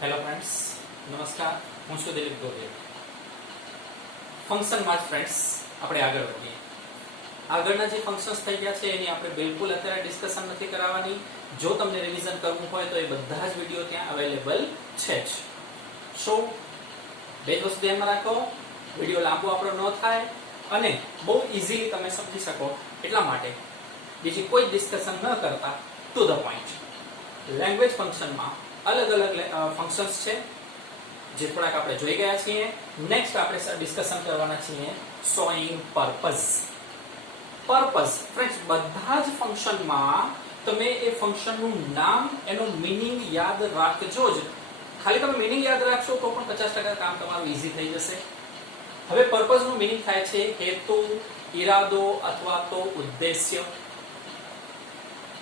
Hello friends, નમસ્કાર. હું છું દિલીપ ગોહિલ. ફંક્શનમાં જ ફ્રેન્ડ્સ આપણે આગળ વધીએ. આગળના જે ફંક્શન્સ થઈ ગયા છે એની આપણે બિલકુલ અત્યારે ડિસ્કશન નથી કરાવવાની. જો તમને રિવિઝન કરવું હોય તો એ બધા જ વિડીયો ત્યાં અવેલેબલ છે જ. સો બે જ વસ્તુ ધ્યાનમાં રાખો, વિડીયો લાંબો આપણો ન થાય અને બહુ ઇઝીલી તમે સમજી શકો એટલા માટે બીજી કોઈ ડિસ્કશન ન કરતા ટુ ધ પોઈન્ટ. લેંગ્વેજ ફંક્શનમાં અલગ અલગ ફંક્શન્સ છે જે થોડાક આપણે જોઈ ગયા છીએ. નેક્સ્ટ આપણે ડિસ્કશન કરવાના છીએ શોઈંગ પર્પઝ. પર્પઝ ફ્રેન્ડ્સ, બધા જ ફંક્શનમાં તમે એ ફંક્શનનું નામ, એનો મીનિંગ યાદ રાખજો જ. ખાલી તમે મીનિંગ યાદ રાખશો તો પણ 50% કામ તમારું ઈઝી થઈ જશે. હવે પર્પઝ નું મીનિંગ થાય છે હેતુ, ઈરાદો અથવા તો ઉદ્દેશ્ય.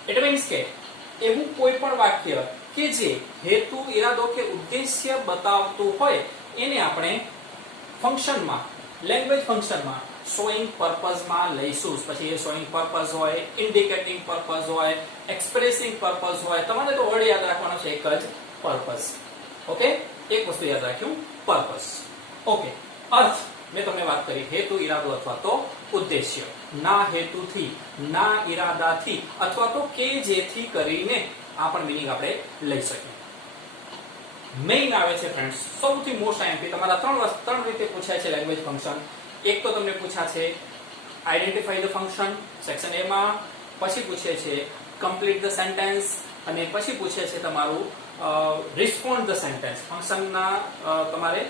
ઇટ મીન્સ કે એવું કોઈ પણ વાક્ય કે જે હેતુ, ઈરાદો કે ઉદ્દેશ્ય બતાવતું હોય એને આપણે ફંક્શનમાં, લેંગ્વેજ ફંક્શનમાં શોઈંગ પર્પઝમાં લઈશું. પછી એ શોઈંગ પર્પઝ હોય, ઇન્ડિકેટિંગ પર્પઝ હોય, એક્સપ્રેસિંગ પર્પઝ હોય, તમારે તો વર્ડ યાદ રાખવાનો છે એક જ, પર્પઝ. ઓકે, એક વસ્તુ યાદ રાખ્યું, પર્પઝ. ઓકે, અર્થ મેં તમને વાત કરી હેતુ, ઈરાદો અથવા તો ઉદ્દેશ્ય. ના હેતુથી, ના ઈરાદાથી અથવા તો કે જેથી કરીને આ પણ મીનિંગ આપણે લઈ શકીએ. મેઇન આવે છે ફ્રેન્ડ્સ સૌથી મોસ્ટ આઈએમપી. તમારા ત્રણ રીતે પૂછાય છે લેંગ્વેજ ફંક્શન. એક તો તમને પૂછા છે identify the function section A માં, પછી પૂછે છે કમ્પ્લીટ ધ સેન્ટેન્સ અને પછી પૂછે છે તમારું રિસ્પોન્ડ ધ સેન્ટેન્સ. ફંક્શનના તમારે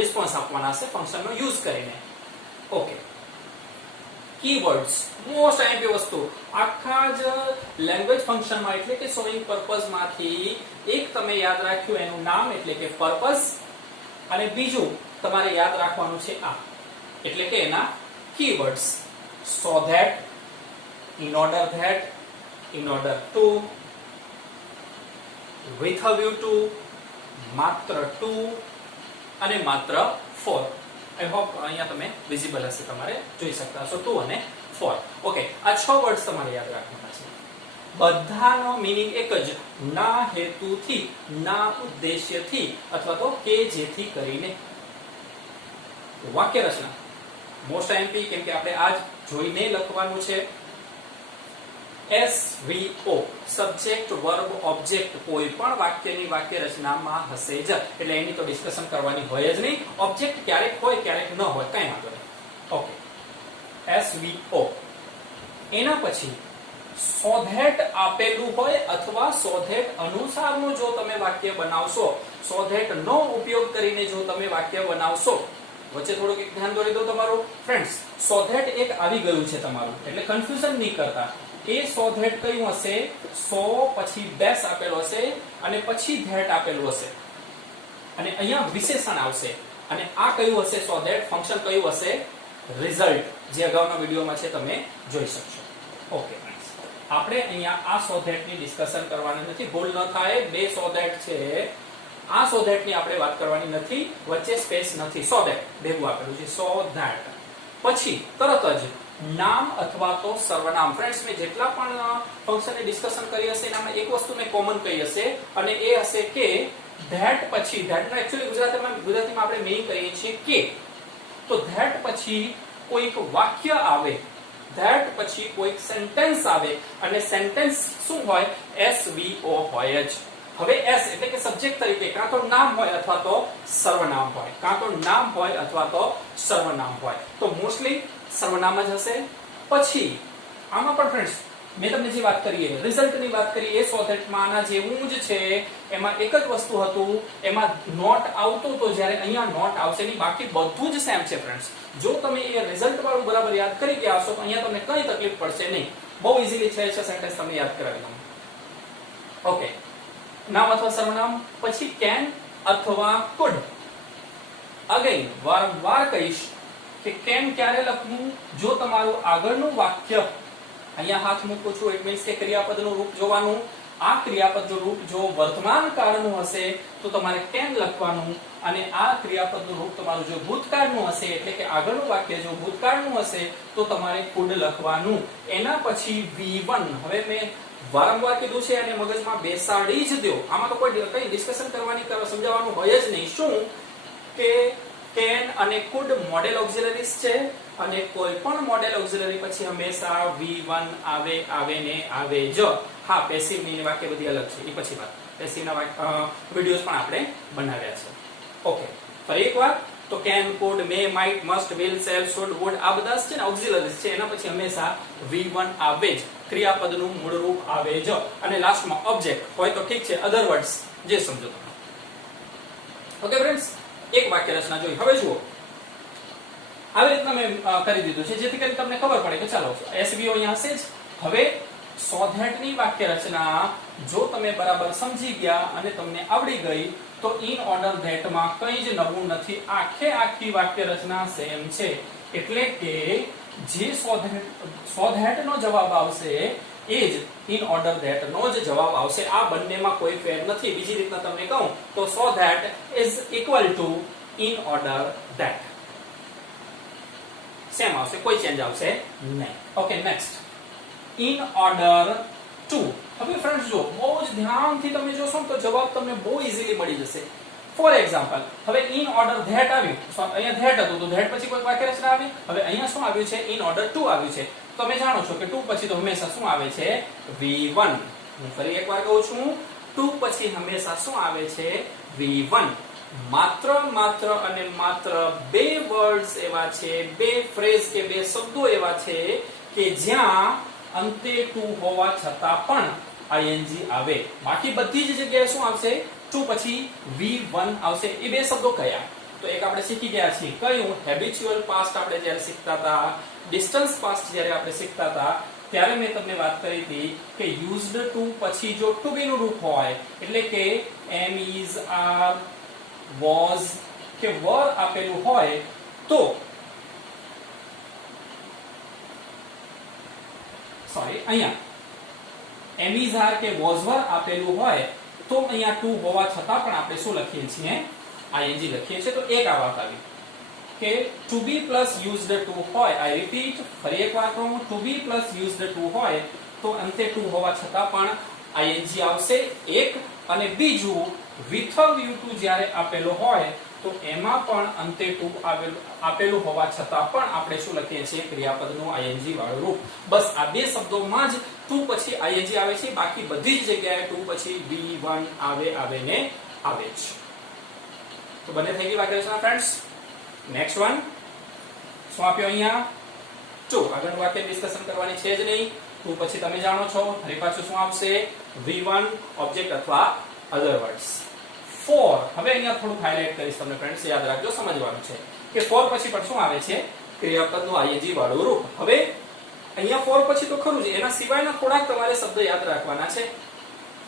રિસ્પોન્સ આપવાના છે ફંક્શનનો યુઝ કરીને. ઓકે, કીવર્ડ્સ મોસ્ટ આઈએમપી વસ્તુ. આખા જ લેંગ્વેજ ફંક્શનમાં એટલે કે શોઈંગ પર્પઝ માંથી એક તમે યાદ રાખ્યું એનું નામ એટલે કે પર્પઝ, અને બીજું તમારે યાદ રાખવાનું છે આ એટલે કે એના keywords. So that, in order that, in order two, with a view to, માત્ર ટુ અને માત્ર ફોર. આઈ હોપ અહીંયા તમે વિઝિબલ હશે, તમારે જોઈ શકતા હશો ટુ અને ફોર. ઓકે, આ 6 વર્ડ્સ તમારે યાદ રાખવાના છે. બધાનો મીનિંગ એક જ, ના હેતુથી, ના ઉદ્દેશ્યથી અથવા તો કે જેથી કરીને. વાક્ય રચના મોસ્ટ આઈએમપી, કેમ કે આપણે આજ જોઈને લખવાનું છે. SVO સબ્જેક્ટ, વર્બ, ઓબ્જેક્ટ કોઈ પણ વાક્યની વાક્ય રચનામાં હશે જ, એટલે એની તો ડિસ્કશન કરવાની હોય જ નહીં. ઓબ્જેક્ટ ક્યારેક હોય ક્યારેક ન હોય, કઈ વાંધો નહીં. Okay, SVO. એના પછી સો ધેટ આપેલું હોય અથવા સો ધેટ અનુસારનું જો તમે વાક્ય બનાવશો, સો ધેટ નો ઉપયોગ કરીને જો તમે વાક્ય બનાવશો. વચ્ચે થોડુંક એક ધ્યાન દોરી દો તમારું ફ્રેન્ડ્સ. સો ધેટ એક આવી ગયું છે તમારું, એટલે કન્ફ્યુઝન નહીં કરતા. એ સો ધેટ કયું હશે? સો પછી બેસ આપેલો હશે અને પછી ધેટ આપેલું હશે અને અહીંયા વિશેષણ આવશે. અને આ કયું હશે? સો ધેટ ફંક્શન કયું હશે? રિઝલ્ટ, જે અગાઉના વિડીયોમાં છે તમે જોઈ શકશો. ઓકે ફ્રેન્ડ્સ, આપણે અહીંયા આ સો ધેટ ની ડિસ્કશન કરવાની નથી, ભૂલ ન થાય. બે સો ધેટ છે, આ સો ધેટ ની આપણે વાત કરવાની નથી, વચ્ચે સ્પેસ નથી. સો ધેટ ભેગું આપેલું છે, સો ધેટ. પછી તરત જ નામ અથવા તો સર્વનામ. ફ્રેન્ડ્સ, મેં જેટલા પણ ફંક્શનની ડિસ્કશન કરી હશે એનામાં એક વસ્તુ મેં કોમન કહી હશે અને એ હશે કે ધેટ પછી, ધેટનો એક્ચ્યુઅલી ગુજરાતીમાં આપણે મીનિંગ કરીએ છીએ કે. તો ધેટ પછી કોઈક વાક્ય આવે, ધેટ પછી કોઈક સેન્ટેન્સ આવે અને સેન્ટેન્સ શું હોય? SVO હોય જ. હવે S એટલે કે સબ્જેક્ટ તરીકે કાં તો નામ હોય અથવા તો સર્વનામ હોય, કાં તો નામ હોય અથવા તો સર્વનામ હોય. તો મોસ્ટલી સર્વનામ જ હશે. પછી આમાં પણ ફ્રેન્ડ્સ મેં તમને જે વાત કરીએ, રિઝલ્ટની વાત કરી, એ સો ધેટમાં આના જેવું જ છે. એમાં એક જ વસ્તુ હતું, એમાં નોટ આવતું તો જ્યારે અહીંયા નોટ આવશે નહીં, બાકી બધું જ સેમ છે ફ્રેન્ડ્સ. જો તમે એ રિઝલ્ટ વાળું બરાબર યાદ કરી ગયા હશો તો અહીંયા તમને કઈ તકલીફ પડશે નહીં. બહુ ઇઝીલી છે સેન્ટેન્સ તમને યાદ કરાવી દઉં. ઓકે, નામ અથવા સર્વનામ. પછી કેન અથવા કુડ. અગેન વારંવાર કહીશ કે કેન ક્યારે લખવું? જો તમારું આગળનું વાક્ય, અહીંયા હાથ મૂકું છું, ઇટ મીન્સ કે ક્રિયાપદનું રૂપ જોવાનું, આ ક્રિયાપદનું રૂપ જો વર્તમાન કાળનું હશે તો તમારે કેન લખવાનું, અને આ ક્રિયાપદનું રૂપ તમારું જો ભૂતકાળનું હશે એટલે કે આગળનું વાક્ય જો ભૂતકાળનું હશે તો તમારે could લખવાનું. એના પછી V1, હવે મેં વારંવાર કીધું છે અને મગજમાં બેસાડી જ દો, આમાં તો કોઈ કઈ ડિસ્કશન કરવાની સમજાવવાનું હોય જ નહીં. શું કે can અને could મોડેલ ઓક્સિલરીઝ છે, અને કોઈ પણ મોડેલ ઓક્સિલરી પછી હંમેશા V1 આવે ને આવે જ. હા, પેસિવ ની વાક્ય બધી અલગ છે, એ પછી વાત. પેસિવ ના વિડિયોઝ પણ આપણે બનાવ્યા છે. ઓકે, ફરી એકવાર તો can, could, may, might, must, will, shall, should, would આ બધા છે ને ઓક્સિલરીઝ છે, એના પછી હંમેશા V1 આવે જ, ક્રિયાપદનું મૂળ રૂપ આવે જ, અને લાસ્ટમાં ઓબ્જેક્ટ હોય તો ઠીક છે, અધર વર્ડ્સ જે સમજો તમે. ઓકે ફ્રેન્ડ્સ, એક વાક્ય રચના જોઈ. હવે જુઓ, આવી રીતના મેં કરી દીધું છે જેથી કરીને તમને ખબર પડે કે ચાલો SVO અહીંયા હશે જ. હવે સો ધેટ ની વાક્ય રચના જો તમે બરાબર સમજી ગયા અને તમને આવડી ગઈ તો ઇન ઓર્ડર ધેટ માં કંઈ જ નવું નથી, આખી વાક્ય રચના સેમ છે. એટલે કે જે સો ધેટ નો જવાબ આવશે એ જ ઇન ઓર્ડર ધેટ નો જ જવાબ આવશે. આ બંનેમાં કોઈ ફેર નથી. બીજી રીતના તમને કહું તો so that is equal to in order that, same આવશે, કોઈ ચેન્જ આવશે નહીં. Okay, next in order to. હવે ફ્રેન્ડ્સ જો બહુ જ ધ્યાનથી તમે જોશો તો જવાબ તમને બહુ ઈઝીલી મળી જશે. ફોર એક્ઝામ્પલ, હવે ઇન ઓર્ડર ધેટ આવ્યું, અહીંયા ધેટ હતું તો ધેટ પછી કોઈ વાક્ય રચના આવી. હવે અહીંયા શું આવ્યું છે? ઇન ઓર્ડર ટુ આવ્યું છે. તમે જાણો છો કે ટુ પછી તો હંમેશા શું આવે છે? V1. હું ફરી એકવાર કહું છું, ટુ પછી હંમેશા શું આવે છે? V1. માત્ર અને માત્ર બે વર્ડ્સ એવા છે, બે ફ્રેઝ કે બે શબ્દો એવા છે કે જ્યાં અંતે ટુ હોવા છતાં પણ ing આવે. બાકી બધી જ જગ્યાએ શું આવશે? ટુ પછી V1 આવશે. એ બે શબ્દો કયા? તો એક આપણે શીખી ગયા છીએ, કયું? હેબિચ્યુઅલ પાસ્ટ આપણે જ્યારે શીખતા હતા, ડિસ્ટન્સ પાસ્ટ જ્યારે આપણે શીખતા હતા ત્યારે મેં તમને વાત કરી હતી કે યુઝડ ટુ પછી જો ટુ બી નું રૂપ હોય એટલે કે am, is, are, was કે were આપેલું હોય તો અહીંયા am, is, are કે was, were આપેલું હોય તો અહીંયા ટુ હોવા છતાં પણ આપણે શું લખીએ છીએ? ing લખીએ છીએ. તો એક આ વાત આવી કે to be plus used to હોય. I repeat, ફરી એક વાર કહું, to be plus used to હોય તો અંતે ટુ હોવા છતાં પણ ing આવશે, એક. અને બીજું with you to જ્યારે આપેલો હોય તો એમાં પણ અંતે ટુ આપેલું હોવા છતાં પણ આપણે શું લખીએ છીએ? ક્રિયાપદનું ing વાળું રૂપ. બસ આ બે શબ્દોમાં જ ટુ પછી ing આવે છે, બાકી બધી જ જગ્યાએ ટુ પછી V1 આવે ને આવે જ. તો બંને થઈ ગઈ વાક્ય રચના ફ્રેન્ડ્સ. નેક્સ્ટ વન શું આપ્યો અહીંયા? ટુ. આગળનું વાક્ય ડિસ્કશન કરવાની છે જ નહીં. ટુ પછી તમે જાણો છો. ફરી પાછું શું આવશે? V1 ઓબ્જેક્ટ અથવા અધર વર્ડ્સ. ફોર. હવે અહીંયા થોડું હાઇલાઇટ કરીશ તમને ફ્રેન્ડ્સ, યાદ રાખજો, સમજવાનું છે કે ફોર પછી પણ શું આવે છે? ક્રિયાપદનું ing વાળું રૂપ. હવે અહીંયા ફોર પછી તો ખરું જ, એના સિવાયના થોડાક તમારે શબ્દ યાદ રાખવાના છે.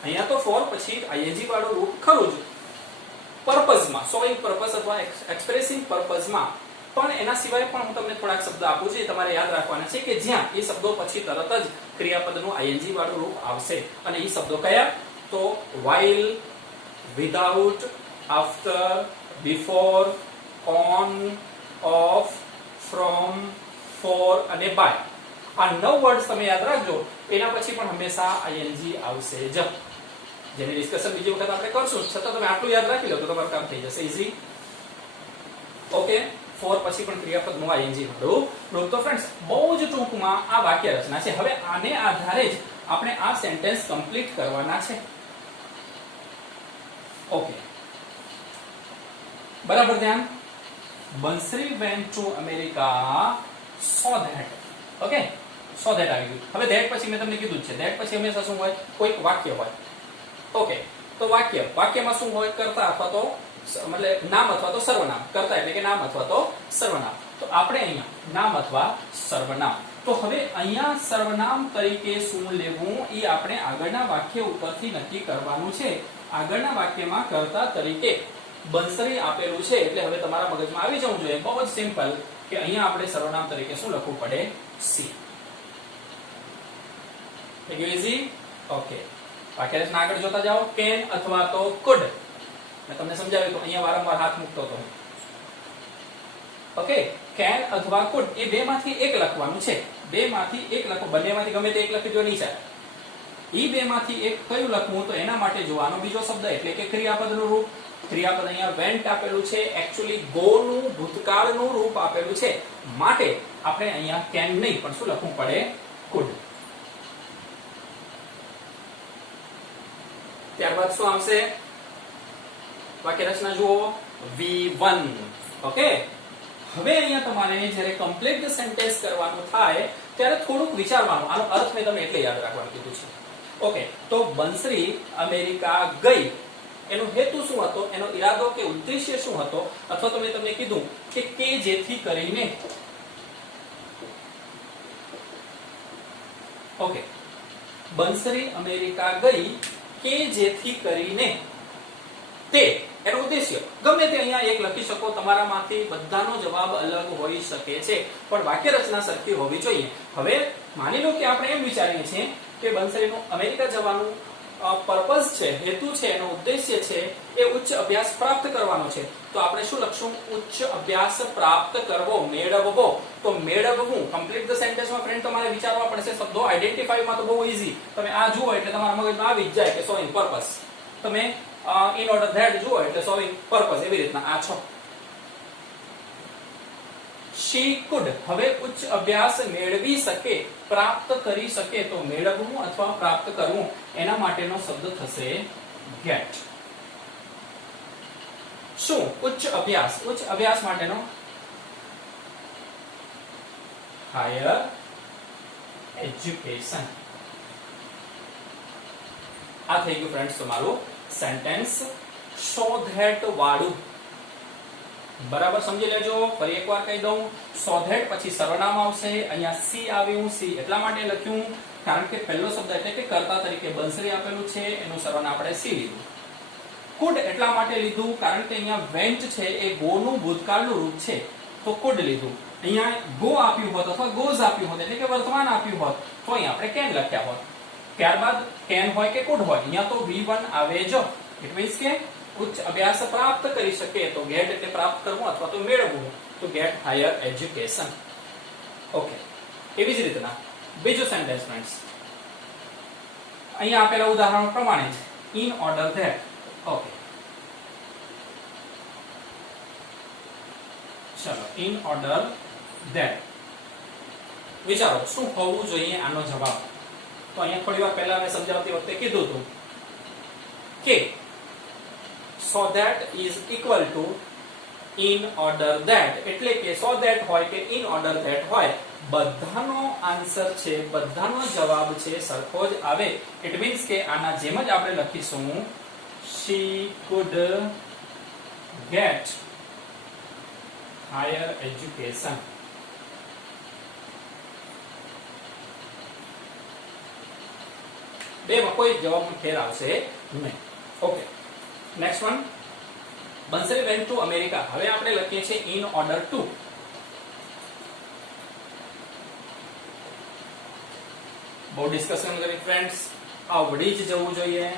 અહીંયા તો ફોર પછી ing વાળું રૂપ ખરું જ પર્પઝમાં, શોઈંગ પર્પઝ અથવા એક્સપ્રેસિંગ પર્પઝમાં, પણ એના સિવાય પણ હું તમને થોડાક શબ્દ આપું છું, એ તમારે યાદ રાખવાના છે કે જ્યાં એ શબ્દો પછી તરત જ ક્રિયાપદનું ing વાળું રૂપ આવશે. અને એ શબ્દો કયા? તો while, without, after, before, on, off, from, for અને by. આ 9 વર્ડ્સ તમે યાદ રાખજો. એના પછી પણ હંમેશા ing આવશે જ. જેની ડિસ્કશન બીજી વખત આપણે કરશું, છતાં તમે આટલું યાદ રાખી લો તો તમારું કામ થઈ જશે ઈઝી. ઓકે, ફોર પછી પણ ક્રિયાપદનું ing વાળું રૂપ. તો ફ્રેન્ડ્સ બહુ જ ટૂંકમાં આ વાક્ય રચના છે. હવે આને આધારે જ આપણે આ સેન્ટેન્સ કમ્પ્લીટ કરવાના છે. ઓકે, બરાબર ધ્યાન. Bansari went to America so that. Okay, so that આવી ગયું. હવે that પછી મેં તમને કીધું છે, that પછી હંમેશા શું હોય? કોઈક વાક્ય હોય. ઓકે, તો વાક્યમાં શું હોય? કર્તા અથવા તો મતલબ નામ અથવા તો સર્વનામ. કર્તા એટલે કે નામ અથવા તો સર્વનામ. તો આપણે અહીંયા નામ અથવા સર્વનામ. તો હવે અહીંયા સર્વનામ તરીકે શું લેવું એ આપણે આગળના વાક્ય ઉપરથી નક્કી કરવાનું છે. આગળના વાક્યમાં કર્તા તરીકે બંસરી આપેલું છે એટલે હવે તમારા મગજમાં આવી જવું જોઈએ. બહુ જ સિમ્પલ કે અહીંયા આપણે સર્વનામ તરીકે શું લખવું પડે? સી. થઈ ગયું ઈઝી? ઓકે. વાક્યરચના આગળ જોતા જાઓ. કેન અથવા તો કુડ. મેં તમને સમજાવ્યું તો અહીંયા વારંવાર હાથ મૂકતો હતો. ઓકે, કેન અથવા કુડ એ બેમાંથી એક લખવાનું છે. બેમાંથી એક લખો, બંનેમાંથી ગમે તે એક લખી જો નહીં ચાલે. ઈ બેમાંથી એક કયું લખવું તો એના માટે જોવાનો બીજો શબ્દ એટલે કે ક્રિયાપદનું રૂપ. ક્રિયાપદ અહીંયા વેન્ટ આપેલું છે, એક્ચ્યુઅલી ગો નું ભૂતકાળનું રૂપ આપેલું છે, માટે આપણે અહીંયા કેન નહીં પણ શું લખવું પડે? કુડ. ત્યારબાદ શું આવશે? વાક્ય રચના જુઓ. V1. ઓકે, હવે અહીંયા તમારે જ્યારે કમ્પ્લીટ સેન્ટેન્સ કરવાનું થાય ત્યારે થોડુંક વિચારવાનું. આનો અર્થ મેં તમને એટલે યાદ રાખવાનું કીધું છે. ઓકે, તો બંસરી અમેરિકા ગઈ એનો હેતુ શું હતો, એનો ઈરાદો કે ઉદ્દેશ્ય શું હતો, અથવા તો મેં તમને કીધું કે જેથી કરીને ઓકે, બંસરી અમેરિકા ગઈ કે જેથી કરીને તે એનો ઉદ્દેશ્ય ગમે તે અહીંયા એક લખી શકો. તમારામાંથી બધાનો જવાબ અલગ હોઈ શકે છે, પણ વાક્ય રચના સરખી હોવી જોઈએ. હવે માની લો કે આપણે એમ વિચારીએ છીએ કે બંસરીનું અમેરિકા જવાનું પર્પઝ છે, હેતુ છે, એનો ઉદ્દેશ્ય છે એ ઉચ્ચ અભ્યાસ પ્રાપ્ત કરવાનો છે. તો આપણે શું લખશું? ઉચ્ચ અભ્યાસ પ્રાપ્ત કરવો, મેળવવો. તો મેળવવું કમ્પ્લીટ ધ સેન્ટેન્સમાં ફ્રેન્ડ તમારે વિચારવા પડશે. શબ્દો આઈડેન્ટિફાઈમાં તો બહુ ઈઝી. તમે આ જુઓ એટલે તમારા મગજમાં આવી જ જાય કે શોઈંગ પર્પઝ. તમે ઇન ઓર્ડર ધેટ જુઓ એટલે શોઈંગ પર્પઝ. એવી રીતના આ છો. she could હવે ઉચ્ચ અભ્યાસ મેળવી શકે, પ્રાપ્ત કરી શકે. તો મેળવવું અથવા પ્રાપ્ત કરવું એના માટેનો શબ્દ થશે get. શું? ઉચ્ચ અભ્યાસ. ઉચ્ચ અભ્યાસ માટેનો higher education. આ થઈ ગયું ફ્રેન્ડ્સ તમારું સેન્ટેન્સ so that વાળું. બરાબર સમજી લેજો. ફરી એકવાર કહી દઉં, so that પછી સર્વનામ આવશે. અહીંયા સી આવ્યું. સી એટલા માટે લખ્યું કારણ કે પહેલો શબ્દ એટલે કે કર્તા તરીકે બંસરી આપેલું છે, એનું સર્વનામ આપણે સી લીધું. કુડ એટલા માટે લીધું કારણ કે અહીંયા વેન્ટ છે એ ગો નું ભૂતકાળનું રૂપ છે, તો કુડ લીધું. અહીંયા ગો આપ્યું હોત અથવા ગોઝ આપ્યું હોત એટલે કે વર્તમાન આપ્યું હોત તો અહીંયા આપણે કેન લખ્યા હોત. ત્યારબાદ કેન હોય કે કુડ હોય, અહીંયા તો V1 આવે જ. ઇટ મીન્સ કે ઉચ્ચ અભ્યાસ પ્રાપ્ત કરી શકે. તો ગેટ એટલે પ્રાપ્ત કરવું અથવા તો મેળવવું. તો ગેટ હાયર એજ્યુકેશન. ઓકે, એવી જ રીતના બીજું સેન્ટેન્સ ફ્રેન્ડ્સ અહીંયા આપેલા ઉદાહરણ પ્રમાણે જ ઇન ઓર્ડર ધેટ. ઓકે, ચલો ઇન ઓર્ડર ધેટ. વિચારો શું હોવું જોઈએ આનો જવાબ. તો અહીંયા થોડી વાર પહેલા મેં સમજાવતી વખતે કીધું હતું કે so that is equal to in order that. એટલે કે so that હોય કે in order that હોય, બધાનો આન્સર છે, બધાનો જવાબ છે સરખો જ આવે. ઇટ મીન્સ કે આના જેમ જ આપણે લખીશું she could get higher education. બેમાં કોઈ જવાબમાં ફેર આવશે નહીં. Okay, next one. Bansari went to America. હવે આપણે લખીએ છીએ ઇન ઓર્ડર ટુ. બહુ ડિસ્કશન કરી ફ્રેન્ડ્સ, આવડી જ જવું જોઈએ.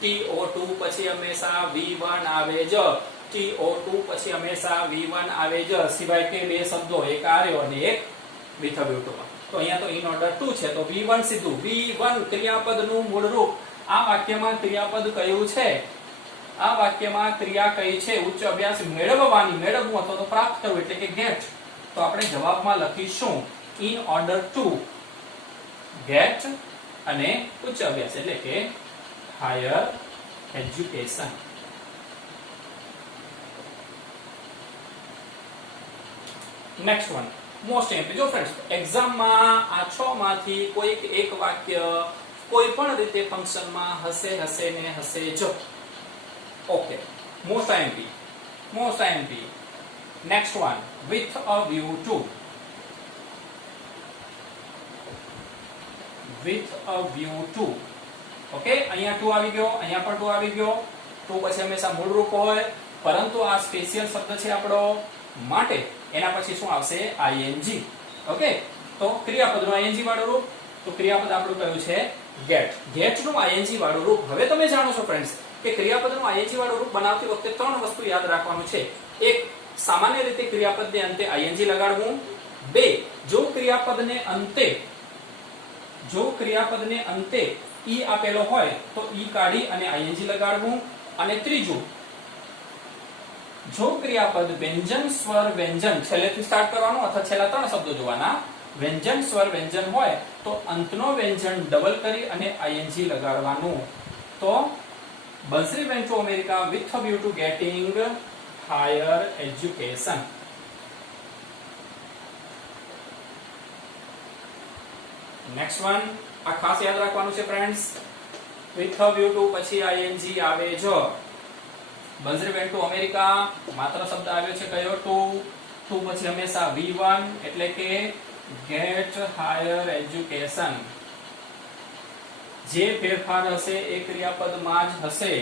TO2 પછી હંમેશા V1 આવે જ. TO2 પછી હંમેશા V1 આવે જ, સિવાય કે બે શબ્દો, એક આર્યો અને એક વિથવ્યુટો. તો અહીંયા તો ઇન ઓર્ડર ટુ છે તો V1 સીધું. V1 ક્રિયાપદનું મૂળ રૂપ. આ વાક્યમાં ક્રિયાપદ કયું છે? આ વાક્યમાં ક્રિયા કઈ છે? ઉચ્ચ અભ્યાસ મેળવવાની, મેળવવું અથવા તો પ્રાપ્ત કરવું એટલે કે ગેટ. તો આપણે જવાબમાં લખીશું ઇન ઓર્ડર ટુ ગેટ અને ઉચ્ચ અભ્યાસ એટલે કે higher education. Next one most important. જો ફ્રેન્ડ્સ એક્ઝામમાં આ 6 માંથી કોઈક એક વાક્ય કોઈ પણ રીતે ફંક્શનમાં હશે ને હશે જ. Okay, most IMP. Next one with a view to. with a view to. Okay, અહીંયા 2 આવી ગયો, અહીંયા પણ 2 આવી ગયો. 2 પછી હંમેશા મૂળ રૂપ હોય, પરંતુ આ સ્પેશિયલ શબ્દ છે આપણો, માટે એના પછી શું આવશે? ing. ઓકે, તો ક્રિયાપદનું ing વાળું રૂપ. તો ક્રિયાપદ આપણું કયું છે? ગેટ. ગેટનું આઈએનજી વાળું રૂપ. હવે તમે જાણો છો ફ્રેન્ડ્સ કે ક્રિયાપદનું આઈએનજી વાળું રૂપ બનાવતી વખતે ત્રણ વસ્તુ યાદ રાખવાનું છે. એક, સામાન્ય રીતે ક્રિયાપદને અંતે આઈએનજી લગાડવું. બે, જો ક્રિયાપદને અંતે ઈ આપેલો હોય તો ઈ કાઢી અને આઈએનજી લગાડવું. અને ત્રીજું, જો ક્રિયાપદ વ્યંજન સ્વર વ્યંજન છેલ્લેથી સ્ટાર્ટ કરવાનું અથવા છેલ્લા ત્રણ શબ્દો જોવાના, વ્યંજન સ્વર વ્યંજન હોય તો અંતનો વ્યંજન ડબલ કરી અને આઈએનજી લગાડવાનું. તો Bansari went to America with a view to getting higher education. Next one, આ ખાસ યાદ રાખવાનું છે friends. With a view to પછી આઈએનજી આવે જો. બંસરી વેન્ટ ટુ અમેરિકા, માત્ર શબ્દ આવ્યો છે કયો? ટુ. ટુ પછી હંમેશા V1 એટલે કે ગેટ હાયર એજ્યુકેશન. જે ફેરફાર હશે એ ક્રિયાપદમાં જ હશે.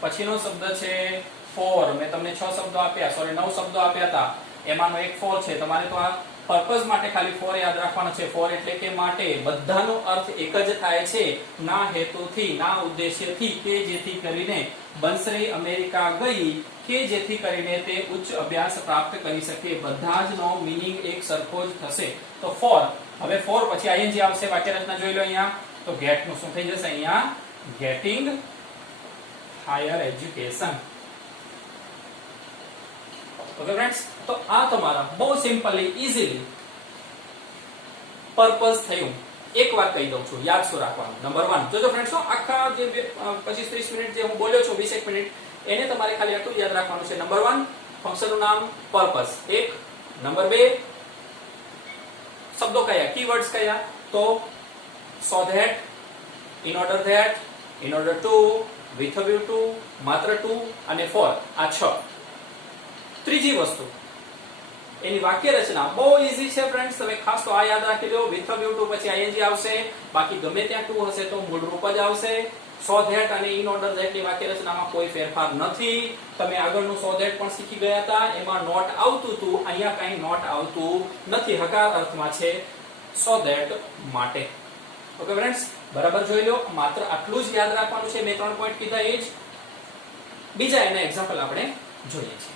પછીનો શબ્દ છે ફોર. મેં તમને 6 શબ્દો આપ્યા, સોરી 9 શબ્દો આપ્યા હતા, એમાંનો એક ફોર છે. તમારે તો આ પર્પઝ માટે ખાલી ફોર યાદ રાખવાનો છે. ફોર એટલે કે માટે. બધાનો અર્થ એક જ થાય છે, ના હેતુથી, ના ઉદ્દેશ્યથી, કે જેથી કરીને બંસરી અમેરિકા ગઈ, કે જેથી કરીને તે ઉચ્ચ અભ્યાસ પ્રાપ્ત કરી શકે. બધા જ નો મીનિંગ એક સરખો જ થશે. તો ફોર. હવે ફોર પછી આઈએનજી આવશે. વાક્ય રચના જોઈ લો અહીંયા. તો ગેટ નું શું થઈ જશે અહીંયા? Getting higher education. Okay friends, તો આ તમારા બહુ સિમ્પલી ઇઝીલી પર્પઝ થયું. એક વાર કહી દઉં છું, યાદ શું રાખવાનું. નંબર 1, જોજો ફ્રેન્ડ્સ, આખા જે 25-30 મિનિટ જે હું બોલ્યો છું, 20 મિનિટ, એને તમારે ખાલી આટલું યાદ રાખવાનું છે. નંબર 1, ફંક્શનનું નામ પર્પઝ. એક. નંબર 2, શબ્દો કયા, કીવર્ડ્સ કયા? તો so that, in order that, in order to, with a view to, માત્ર to અને for. આ 6. ત્રીજી વસ્તુ, એની વાક્ય રચના બહુ ઈઝી છે ફ્રેન્ડ્સ. તમે ખાસ તો આ યાદ રાખી લો. with a view to પછી આઈએનજી આવશે. બાકી ગમે ત્યાં to હશે તો મૂળ રૂપ જ આવશે. so that અને in order that ની વાક્ય રચનામાં કોઈ ફેરફાર નથી. તમે આગળનું so that પણ શીખી ગયા હતા, એમાં નોટ આવતું હતું. અહીંયા કાંઈ નોટ આવતું નથી. હકાર અર્થમાં છે so that માટે. ઓકે ફ્રેન્ડ્સ, બરાબર જોઈ લો. માત્ર આટલું જ યાદ રાખવાનું છે. મેં 3 પોઈન્ટ કીધા એ જ. બીજા એના એક્ઝામ્પલ આપણે જોઈએ છીએ.